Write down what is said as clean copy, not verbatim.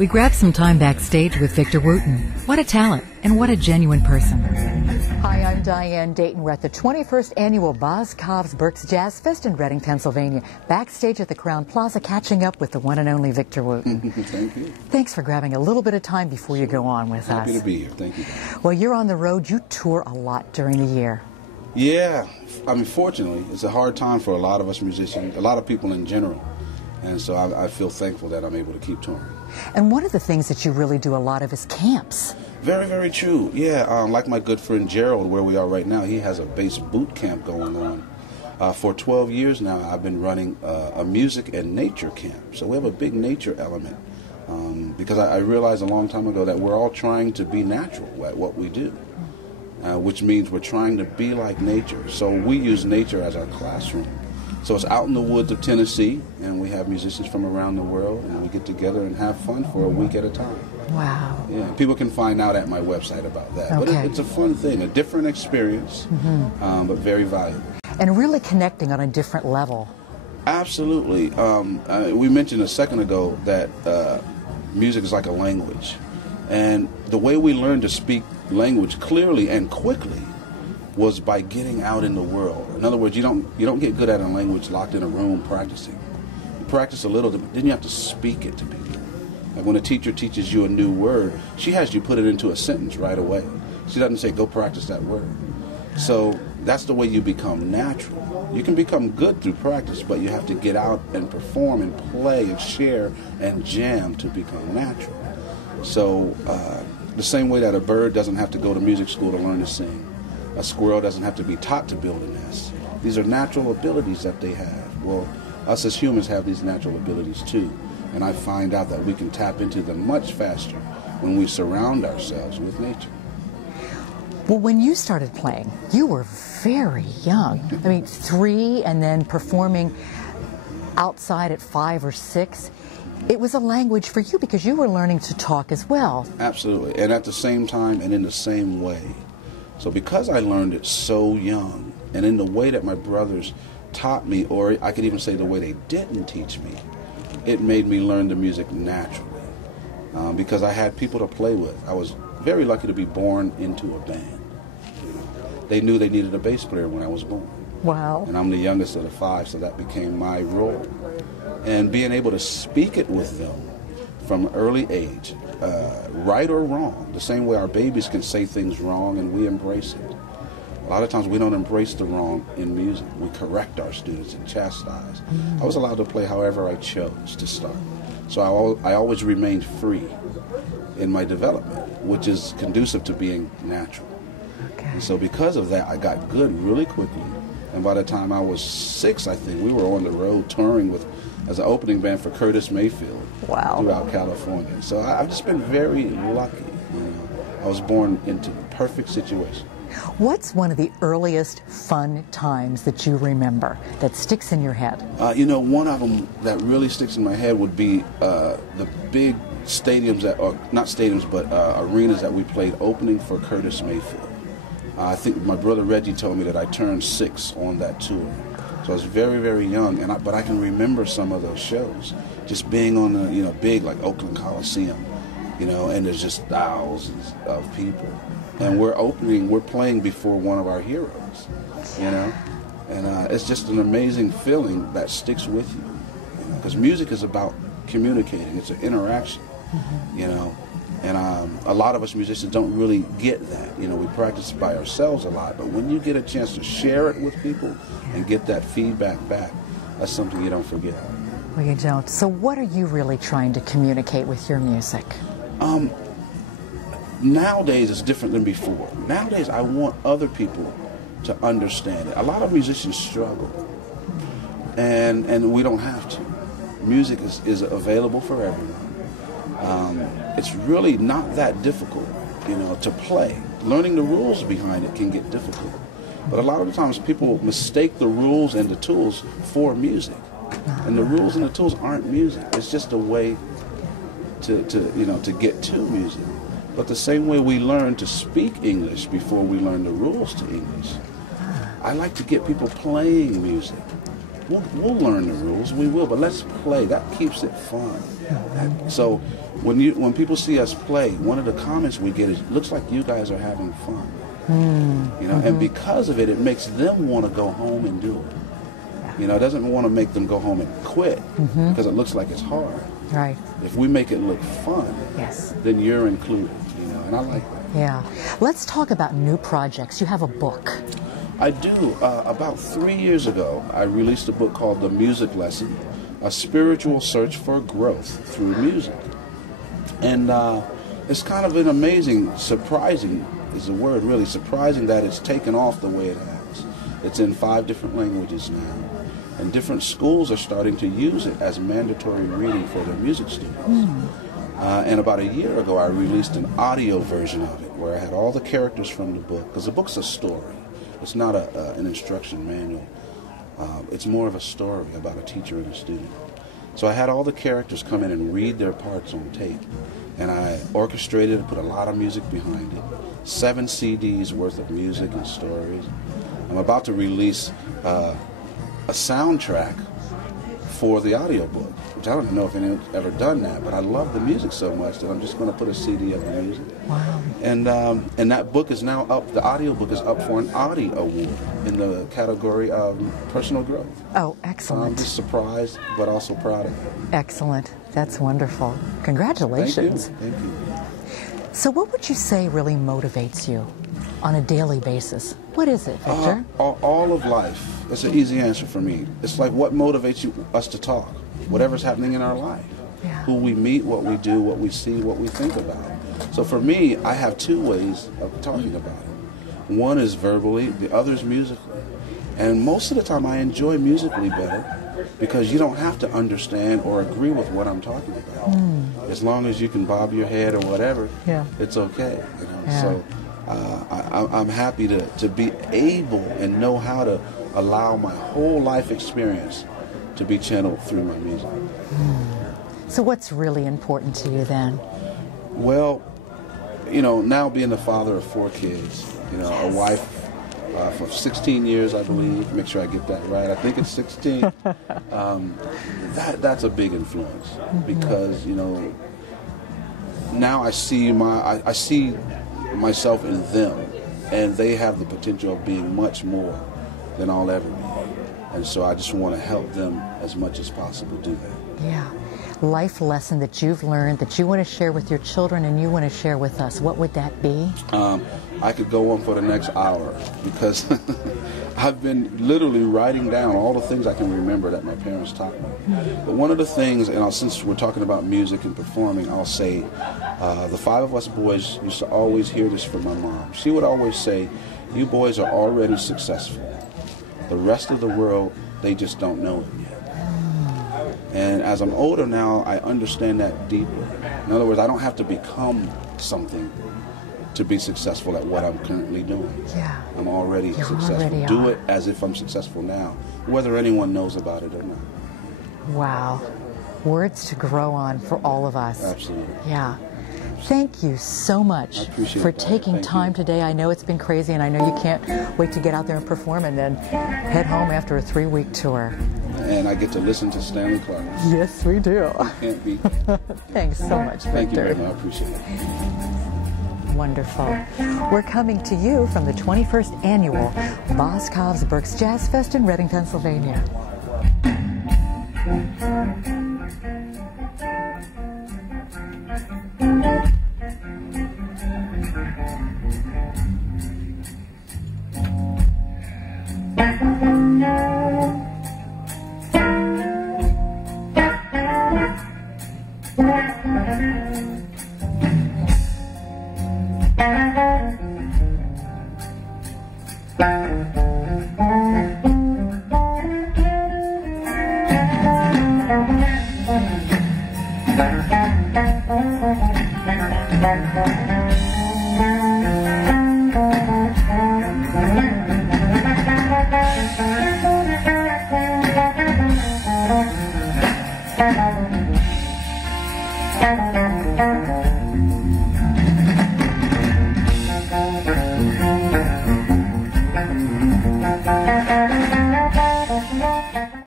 We grabbed some time backstage with Victor Wooten. What a talent and what a genuine person. Hi, I'm Diane. Dayton. We're at the 21st annual Boscov's Berks Jazz Fest in Reading, Pennsylvania. Backstage at the Crowne Plaza, catching up with the one and only Victor Wooten. Thank you. Thanks for grabbing a little bit of time before you go on with us. Happy to be here. Thank you. Well, you're on the road. You tour a lot during the year. Yeah. I mean, fortunately, it's a hard time for a lot of us musicians, a lot of people in general. And so I feel thankful that I'm able to keep touring. And one of the things that you really do a lot of is camps. Very, very true. Yeah, like my good friend Gerald, where we are right now, he has a bass boot camp going on. For 12 years now, I've been running a music and nature camp. So we have a big nature element because I realized a long time ago that we're all trying to be natural at what we do, which means we're trying to be like nature. So we use nature as our classroom. So it's out in the woods of Tennessee, and we have musicians from around the world, and we get together and have fun for a week at a time. Wow. Yeah, people can find out at my website about that. Okay. But it's a fun thing, a different experience, but very valuable. And really connecting on a different level. Absolutely. We mentioned a second ago that music is like a language. And the way we learn to speak language clearly and quickly was by getting out in the world. In other words, you don't get good at a language locked in a room practicing. You practice a little, then you have to speak it to people. Like when a teacher teaches you a new word, she has you put it into a sentence right away. She doesn't say, go practice that word. So that's the way you become natural. You can become good through practice, but you have to get out and perform and play and share and jam to become natural. So the same way that a bird doesn't have to go to music school to learn to sing, a squirrel doesn't have to be taught to build a nest. These are natural abilities that they have. Well, us as humans have these natural abilities too. And I find out that we can tap into them much faster when we surround ourselves with nature. Well, when you started playing, you were very young. I mean, 3 and then performing outside at 5 or 6. It was a language for you because you were learning to talk as well. Absolutely. And at the same time and in the same way. So because I learned it so young, and in the way that my brothers taught me, or I could even say the way they didn't teach me, it made me learn the music naturally. Because I had people to play with. I was very lucky to be born into a band. They knew they needed a bass player when I was born. Wow. And I'm the youngest of the 5, so that became my role. And being able to speak it with them from an early age, right or wrong, the same way our babies can say things wrong and we embrace it. A lot of times we don't embrace the wrong in music. We correct our students and chastise. I was allowed to play however I chose to start. So I always remained free in my development, which is conducive to being natural. Okay. And so because of that, I got good really quickly. And by the time I was 6, I think, we were on the road touring as an opening band for Curtis Mayfield. Wow. Throughout California. So I've just been very lucky. You know, I was born into the perfect situation. What's one of the earliest fun times that you remember that sticks in your head? You know, one of them that really sticks in my head would be the big stadiums, or not stadiums, but arenas that we played opening for Curtis Mayfield. I think my brother Reggie told me that I turned 6 on that tour. So I was very, very young, but I can remember some of those shows. Just being on the, big like Oakland Coliseum, and there's just thousands of people. And we're playing before one of our heroes, and it's just an amazing feeling that sticks with you, because music is about communicating. It's an interaction, and a lot of us musicians don't really get that. We practice by ourselves a lot, but when you get a chance to share it with people and get that feedback back, that's something you don't forget. Well, you don't. So what are you really trying to communicate with your music? Nowadays it's different than before. Nowadays I want other people to understand it. A lot of musicians struggle, and we don't have to. Music is available for everyone. It's really not that difficult, to play. Learning the rules behind it can get difficult. But a lot of the times people mistake the rules and the tools for music. And the rules and the tools aren't music. It's just a way to get to music. But the same way we learn to speak English before we learn the rules to English, I like to get people playing music. we'll learn the rules, we will, but let's play. That keeps it fun. So when people see us play, one of the comments we get is, looks like you guys are having fun. You know, and because of it, it makes them want to go home and do it. You know, it doesn't want to make them go home and quit because it looks like it's hard. Right. If we make it look fun, Yes. then you're included, you know, and I like that. Yeah. Let's talk about new projects. You have a book. I do. About 3 years ago, I released a book called The Music Lesson, A Spiritual Search for Growth Through Music. And it's kind of an amazing, surprising is the word really, surprising that it's taken off the way it has. It's in 5 different languages now. And different schools are starting to use it as mandatory reading for their music students. And about a year ago, I released an audio version of it where I had all the characters from the book, because the book's a story. It's not an instruction manual. It's more of a story about a teacher and a student. So I had all the characters come in and read their parts on tape. And I orchestrated and put a lot of music behind it. 7 CDs worth of music and stories. I'm about to release a soundtrack for the audiobook, which I don't know if anyone's ever done that, but I love the music so much that I'm just going to put a CD of the music. Wow. And that book is now up, the audiobook is up for an Audie Award in the category of personal growth. Oh, I'm excellent. just surprised, but also proud of it. Excellent. That's wonderful. Congratulations. Thank you. So what would you say really motivates you on a daily basis? What is it, Victor? All of life. That's an easy answer for me. It's like what motivates us to talk, whatever's happening in our life. Yeah. Who we meet, what we do, what we see, what we think about. So for me, I have 2 ways of talking about it. One is verbally, the other is musically. And most of the time I enjoy musically better because you don't have to understand or agree with what I'm talking about. As long as you can bob your head or whatever, it's okay. You know? Yeah. So I'm happy to be able and know how to allow my whole life experience to be channeled through my music. So what's really important to you then? Well, you know, now being the father of 4 kids, you know, a wife for 16 years, I believe. Make sure I get that right. I think it's 16. That's a big influence because, you know, now I see myself in them, and they have the potential of being much more than I'll ever be. And so I just want to help them as much as possible do that. Yeah. Life lesson that you've learned that you want to share with your children and you want to share with us, what would that be? I could go on for the next hour because I've been literally writing down all the things I can remember that my parents taught me. But one of the things, and since we're talking about music and performing, I'll say the 5 of us boys used to always hear this from my mom. She would always say, "You boys are already successful. The rest of the world, they just don't know it yet." And as I'm older now, I understand that deeper. In other words, I don't have to become something to be successful at what I'm currently doing. Yeah. I'm already successful. Already Do are. it as if I'm successful now, whether anyone knows about it or not. Wow. Words to grow on for all of us. Absolutely. Yeah. Thank you so much appreciate for that. taking Thank time you. today. I know it's been crazy, and I know you can't wait to get out there and perform and then head home after a 3-week tour. And I get to listen to Stanley Clark. Yes, we do. Can't beat. Thanks so much, Victor. Thank you very much. I appreciate it. Wonderful. We're coming to you from the 21st annual Boscov's Berks Jazz Fest in Reading, Pennsylvania.